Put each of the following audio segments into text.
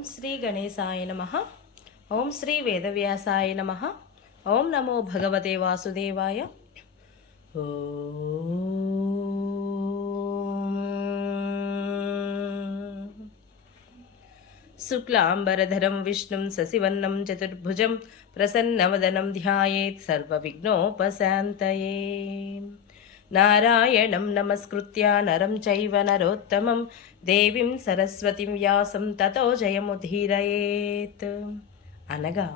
ఓం శ్రీ గణేశాయ నమః. ఓం శ్రీ వేదవ్యాసాయ నమః. ఓం నమో భగవతే వాసుదేవాయ. శుక్లాంబరధరం విష్ణుం శశివర్ణం చతుర్భుజం ప్రసన్నవదనం ధ్యాయేత్ సర్వవిఘ్నోపశాంతయే. నారాయణం నమస్కృత్య నరం చైవ నరోత్తమం దేవీం సరస్వతిం వ్యాసం తతో జయముధీరయేత్. అనగా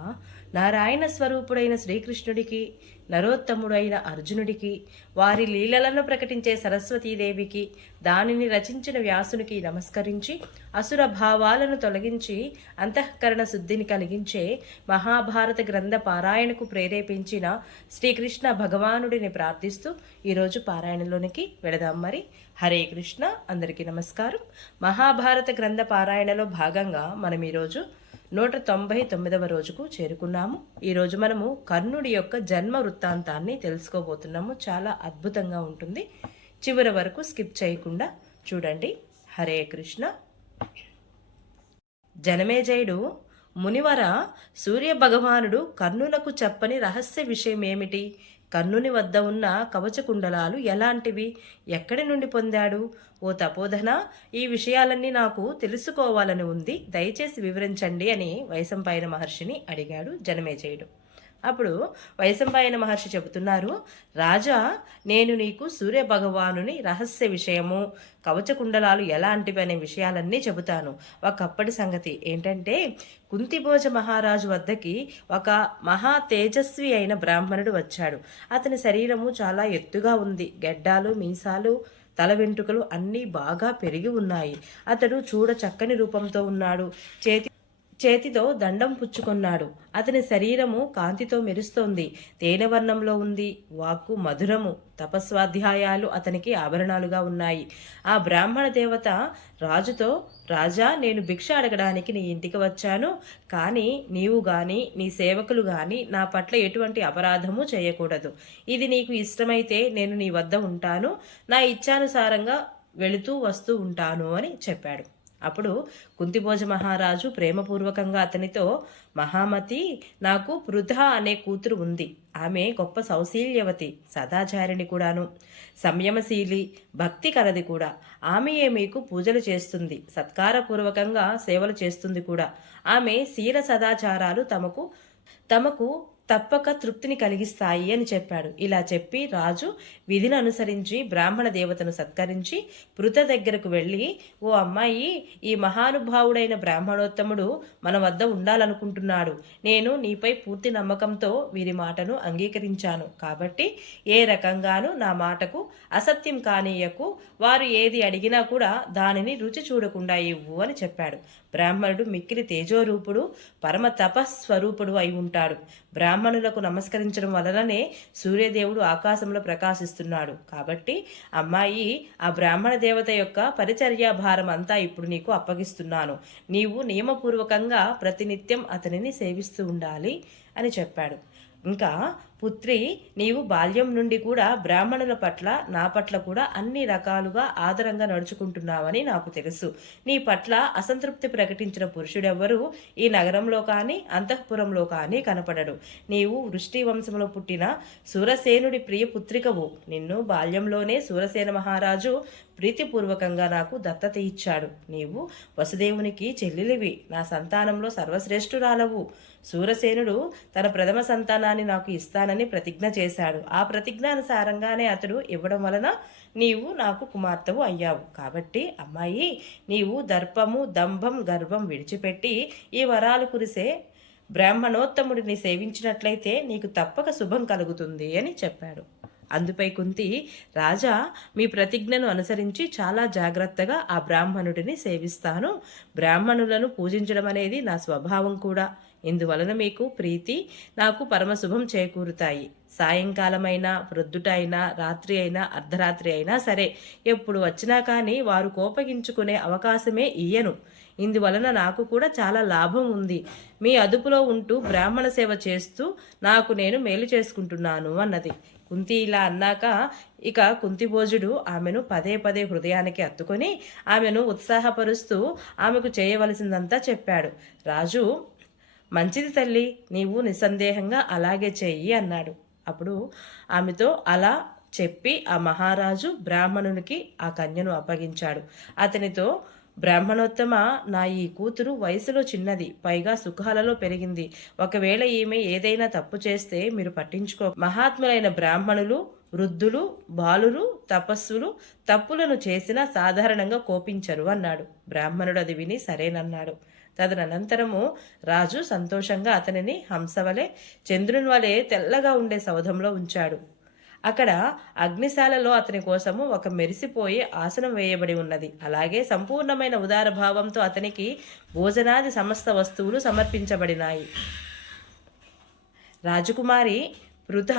నారాయణ స్వరూపుడైన శ్రీకృష్ణుడికి, నరోత్తముడైన అర్జునుడికి, వారి లీలలను ప్రకటించే సరస్వతీదేవికి, దానిని రచించిన వ్యాసునికి నమస్కరించి అసుర భావాలను తొలగించి అంతఃకరణ శుద్ధిని కలిగించే మహాభారత గ్రంథ పారాయణకు ప్రేరేపించిన శ్రీకృష్ణ భగవానుడిని ప్రార్థిస్తూ ఈరోజు పారాయణలోనికి వెళదాం. మరి హరే కృష్ణ. అందరికీ నమస్కారం. మహాభారత గ్రంథ పారాయణలో భాగంగా మనం ఈరోజు 199వ రోజుకు చేరుకున్నాము. ఈరోజు మనము కర్ణుడి యొక్క జన్మ వృత్తాంతాన్ని తెలుసుకోబోతున్నాము. చాలా అద్భుతంగా ఉంటుంది. చివరి వరకు స్కిప్ చేయకుండా చూడండి. హరే కృష్ణ. జనమేజయుడు, మునివర, సూర్య భగవానుడు కర్ణులకు చెప్పని రహస్య విషయం ఏమిటి? కర్ణుని వద్ద ఉన్న కవచకుండలాలు ఎలాంటివి? ఎక్కడి నుండి పొందాడు? ఓ తపోధన, ఈ విషయాలన్నీ నాకు తెలుసుకోవాలని ఉంది, దయచేసి వివరించండి అని వైశంపాయన మహర్షిని అడిగాడు జనమేజయుడు. అప్పుడు వైశంపాయన మహర్షి చెబుతున్నారు, రాజా, నేను నీకు సూర్య భగవానుని రహస్య విషయము, కవచకుండలాలు ఎలాంటివి అనే విషయాలన్నీ చెబుతాను. ఒకప్పటి సంగతి ఏంటంటే, కుంతిభోజ మహారాజు వద్దకి ఒక మహా తేజస్వి అయిన బ్రాహ్మణుడు వచ్చాడు. అతని శరీరము చాలా ఎత్తుగా ఉంది. గెడ్డాలు, మీసాలు, తల వెంట్రుకలు అన్నీ బాగా పెరిగి ఉన్నాయి. అతడు చూడ చక్కని రూపంతో ఉన్నాడు. చేతితో దండం పుచ్చుకున్నాడు. అతని శరీరము కాంతితో మెరుస్తోంది. తేనెవర్ణంలో ఉంది. వాక్కు మధురము. తపస్వాధ్యాయాలు అతనికి ఆభరణాలుగా ఉన్నాయి. ఆ బ్రాహ్మణ దేవత రాజుతో, రాజా, నేను భిక్ష అడగడానికి నీ ఇంటికి వచ్చాను. కానీ నీవు గాని నీ సేవకులు గాని నా పట్ల ఎటువంటి అపరాధము చేయకూడదు. ఇది నీకు ఇష్టమైతే నేను నీ వద్ద ఉంటాను. నా ఇచ్ఛానుసారంగా వెళుతూ వస్తూ ఉంటాను అని చెప్పాడు. అప్పుడు కుంతిభోజ మహారాజు ప్రేమపూర్వకంగా అతనితో, మహామతి, నాకు పృథ అనే కూతురు ఉంది. ఆమె గొప్ప సౌశీల్యవతి, సదాచారిణి కూడాను, సంయమశీలి, భక్తి కలది కూడా. ఆమెయే మీకు పూజలు చేస్తుంది, సత్కారపూర్వకంగా సేవలు చేస్తుంది కూడా. ఆమె శీల సదాచారాలు తమకు తప్పక తృప్తిని కలిగిస్తాయి అని చెప్పాడు. ఇలా చెప్పి రాజు విధిని అనుసరించి బ్రాహ్మణ దేవతను సత్కరించి పృథ దగ్గరకు వెళ్ళి, ఓ అమ్మాయి, ఈ మహానుభావుడైన బ్రాహ్మణోత్తముడు మన వద్ద ఉండాలనుకుంటున్నాడు. నేను నీపై పూర్తి నమ్మకంతో వీరి మాటను అంగీకరించాను. కాబట్టి ఏ రకంగానూ నా మాటకు అసత్యం కానీయకు. వారు ఏది అడిగినా కూడా దానిని రుచి చూడకుండా ఇవ్వు అని చెప్పాడు. బ్రాహ్మణుడు మిక్కిలి తేజోరూపుడు, పరమ తపస్వరూపుడు అయి ఉంటాడు. బ్రాహ్మణులకు నమస్కరించడం వలననే సూర్యదేవుడు ఆకాశంలో ప్రకాశిస్తున్నాడు. కాబట్టి అమ్మాయి, ఆ బ్రాహ్మణ దేవత యొక్క పరిచర్యా భారం అంతా ఇప్పుడు నీకు అప్పగిస్తున్నాను. నీవు నియమపూర్వకంగా ప్రతినిత్యం అతనిని సేవిస్తూ ఉండాలి అని చెప్పాడు. ఇంకా, పుత్రి, నీవు బాల్యం నుండి కూడా బ్రాహ్మణుల పట్ల, నా పట్ల కూడా అన్ని రకాలుగా ఆదరంగా నడుచుకుంటున్నావని నాకు తెలుసు. నీ పట్ల అసంతృప్తి ప్రకటించిన పురుషుడెవ్వరూ ఈ నగరంలో కానీ అంతఃపురంలో కానీ కనపడడు. నీవు వృష్టి వంశంలో పుట్టిన సూరసేనుడి ప్రియ పుత్రికవు. నిన్ను బాల్యంలోనే సూరసేన మహారాజు ప్రీతిపూర్వకంగా నాకు దత్తత ఇచ్చాడు. నీవు వసుదేవునికి చెల్లెలివి, నా సంతానంలో సర్వశ్రేష్ఠురాలవు. సూరసేనుడు తన ప్రథమ సంతానాన్ని నాకు ఇస్తానని ప్రతిజ్ఞ చేశాడు. ఆ ప్రతిజ్ఞానుసారంగానే అతడు ఇవ్వడం వలన నీవు నాకు కుమార్తెవు అయ్యావు. కాబట్టి అమ్మాయి, నీవు దర్పము, దంభం, గర్వం విడిచిపెట్టి ఈ వరాలు కురిసే బ్రాహ్మణోత్తముడిని సేవించినట్లయితే నీకు తప్పక శుభం కలుగుతుంది అని చెప్పాడు. అందుపై కుంతి, రాజా, మీ ప్రతిజ్ఞను అనుసరించి చాలా జాగ్రత్తగా ఆ బ్రాహ్మణుడిని సేవిస్తాను. బ్రాహ్మణులను పూజించడం అనేది నా స్వభావం కూడా. ఇందువలన మీకు ప్రీతి, నాకు పరమశుభం చేకూరుతాయి. సాయంకాలమైనా, ప్రొద్దుట అయినా, రాత్రి అయినా, అర్ధరాత్రి అయినా సరే, ఎప్పుడు వచ్చినా కానీ వారు కోపగించుకునే అవకాశమే ఇయ్యను. ఇందువలన నాకు కూడా చాలా లాభం ఉంది. మీ అదుపులో ఉంటూ బ్రాహ్మణ సేవ చేస్తూ నాకు నేను మేలు చేసుకుంటున్నాను అన్నది. కుంతి ఇలా అన్నాక ఇక కుంతిభోజుడు ఆమెను పదే పదే హృదయానికి హత్తుకొని ఆమెను ఉత్సాహపరుస్తూ ఆమెకు చేయవలసిందంతా చెప్పాడు. రాజు, మంచిది తల్లి, నీవు నిస్సందేహంగా అలాగే చెయ్యి అన్నాడు. అప్పుడు ఆమెతో అలా చెప్పి ఆ మహారాజు బ్రాహ్మణునికి ఆ కన్యను అప్పగించాడు. అతనితో, బ్రాహ్మణోత్తమ, నా ఈ కూతురు వయసులో చిన్నది, పైగా సుఖాలలో పెరిగింది. ఒకవేళ ఈమె ఏదైనా తప్పు చేస్తే మీరు పట్టించుకో. మహాత్ములైన బ్రాహ్మణులు, వృద్ధులు, బాలురు, తపస్సులు తప్పులను చేసినా సాధారణంగా కోపించరు అన్నాడు. బ్రాహ్మణుడు అది విని సరేనన్నాడు. తదనంతరము రాజు సంతోషంగా అతనిని హంసవలే, చంద్రుని వలె తెల్లగా ఉండే సౌధంలో ఉంచాడు. అక్కడ అగ్నిశాలలో అతని కోసము ఒక మెరిసిపోయే ఆసనం వేయబడి ఉన్నది. అలాగే సంపూర్ణమైన ఉదార భావంతో అతనికి భోజనాది సమస్త వస్తువులు సమర్పించబడినాయి. రాజకుమారి పృథ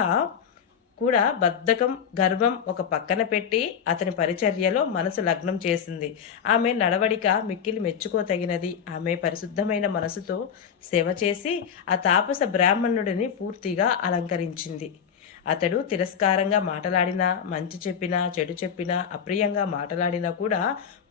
కూడా బద్ధకం, గర్వం ఒక పక్కన పెట్టి అతని పరిచర్యలో మనసు లగ్నం చేసింది. ఆమె నడవడిక మిక్కిలి మెచ్చుకోతగినది. ఆమె పరిశుద్ధమైన మనసుతో సేవ చేసి ఆ తాపస బ్రాహ్మణుడిని పూర్తిగా అలంకరించింది. అతడు తిరస్కారంగా మాటలాడినా, మంచి చెప్పినా, చెడు చెప్పినా, అప్రియంగా మాటలాడినా కూడా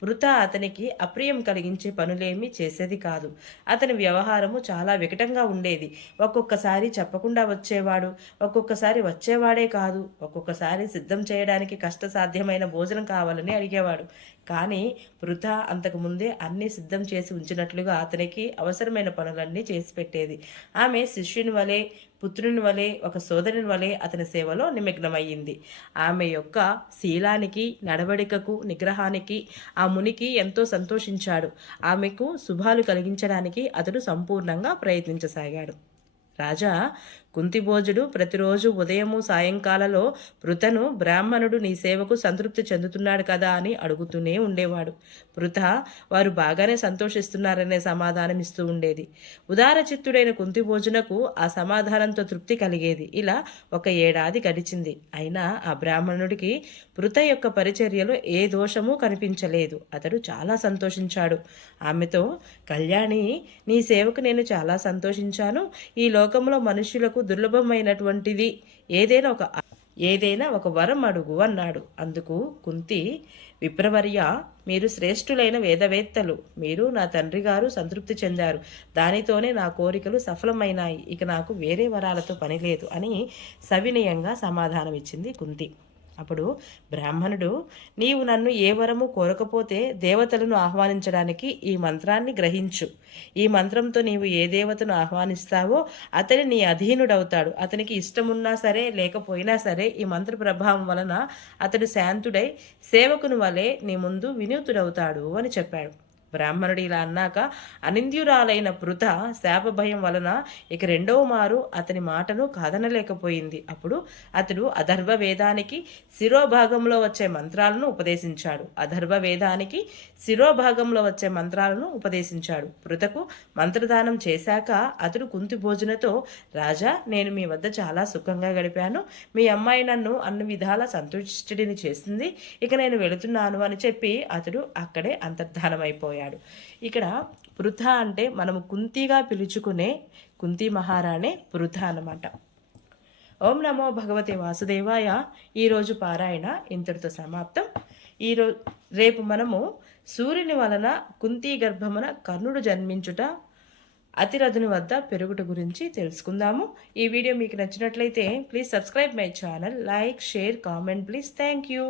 వృథా అతనికి అప్రియం కలిగించే పనులేమీ చేసేది కాదు. అతని వ్యవహారము చాలా వికటంగా ఉండేది. ఒక్కొక్కసారి చెప్పకుండా వచ్చేవాడు, ఒక్కొక్కసారి వచ్చేవాడే కాదు, ఒక్కొక్కసారి సిద్ధం చేయడానికి కష్టసాధ్యమైన భోజనం కావాలని అడిగేవాడు. కానీ వృథా అంతకు ముందే అన్నీ సిద్ధం చేసి ఉంచినట్లుగా అతనికి అవసరమైన పనులన్నీ చేసి పెట్టేది. ఆమె శిష్యుని వలె, పుత్రుని వలె, ఒక సోదరుని వలె అతని సేవలో నిమగ్నమయ్యింది. ఆమె యొక్క శీలానికి, నడవడికకు, నిగ్రహానికి ఆ మునికి ఎంతో సంతోషించాడు. ఆమెకు శుభాలు కలిగించడానికి అతడు సంపూర్ణంగా ప్రయత్నించసాగాడు. రాజా, కుంతిభోజుడు ప్రతిరోజు ఉదయము సాయంకాలలో పృథను, బ్రాహ్మణుడు నీ సేవకు సంతృప్తి చెందుతున్నాడు కదా అని అడుగుతూనే ఉండేవాడు. పృథ వారు బాగానే సంతోషిస్తున్నారనే సమాధానం ఇస్తూ ఉండేది. ఉదార చిత్తుడైన కుంతిభోజునకు ఆ సమాధానంతో తృప్తి కలిగేది. ఇలా 1 ఏడాది గడిచింది. అయినా ఆ బ్రాహ్మణుడికి పృథ యొక్క పరిచర్యలో ఏ దోషము కనిపించలేదు. అతడు చాలా సంతోషించాడు. ఆమెతో, కళ్యాణి, నీ సేవకు నేను చాలా సంతోషించాను. ఈ లోకంలో మనుష్యులకు దుర్లభమైనటువంటిది ఏదైనా ఒక వరం అడుగు అన్నాడు. అందుకు కుంతి, విప్రవర్య, మీరు శ్రేష్ఠులైన వేదవేత్తలు. మీరు నా తండ్రి గారు సంతృప్తి చెందారు. దానితోనే నా కోరికలు సఫలమైనాయి. ఇక నాకు వేరే వరాలతో పని లేదు అని సవినయంగా సమాధానమిచ్చింది కుంతి. అప్పుడు బ్రాహ్మణుడు, నీవు నన్ను ఏ వరము కోరకపోతే దేవతలను ఆహ్వానించడానికి ఈ మంత్రాన్ని గ్రహించు. ఈ మంత్రంతో నీవు ఏ దేవతను ఆహ్వానిస్తావో అతని నీ అధీనుడవుతాడు. అతనికి ఇష్టమున్నా సరే లేకపోయినా సరే ఈ మంత్ర ప్రభావం వలన అతడు శాంతుడై సేవకుని వలె నీ ముందు వినూతుడవుతాడు అని చెప్పాడు. బ్రాహ్మణుడు ఇలా అన్నాక అనింద్యురాలైన పృథ శాప భయం వలన ఇక 2వ మారు అతని మాటను కాదనలేకపోయింది. అప్పుడు అతడు అధర్వ వేదానికి శిరోభాగంలో వచ్చే మంత్రాలను ఉపదేశించాడు. పృథకు మంత్రదానం చేశాక అతడు కుంతిభోజునితో, రాజా, నేను మీ వద్ద చాలా సుఖంగా గడిపాను. మీ అమ్మాయి నన్ను అన్ని విధాలా సంతుష్టిని చేసింది. ఇక నేను వెళుతున్నాను అని చెప్పి అతడు అక్కడే అంతర్ధానమైపోయాడు. ఇక్కడ పృథ అంటే మనము కుంతిగా పిలుచుకునే కుంతి మహారాణే పృథ అన్నమాట. ఓం నమో భగవతే వాసుదేవాయ. ఈరోజు పారాయణ ఇంతటితో సమాప్తం. రేపు మనము సూర్యుని వలన కుంతి గర్భమున కర్ణుడు జన్మించుట, అతిరథుని వద్ద పెరుగుట గురించి తెలుసుకుందాము. ఈ వీడియో మీకు నచ్చినట్లయితే please subscribe my channel, like, share, comment please. Thank you.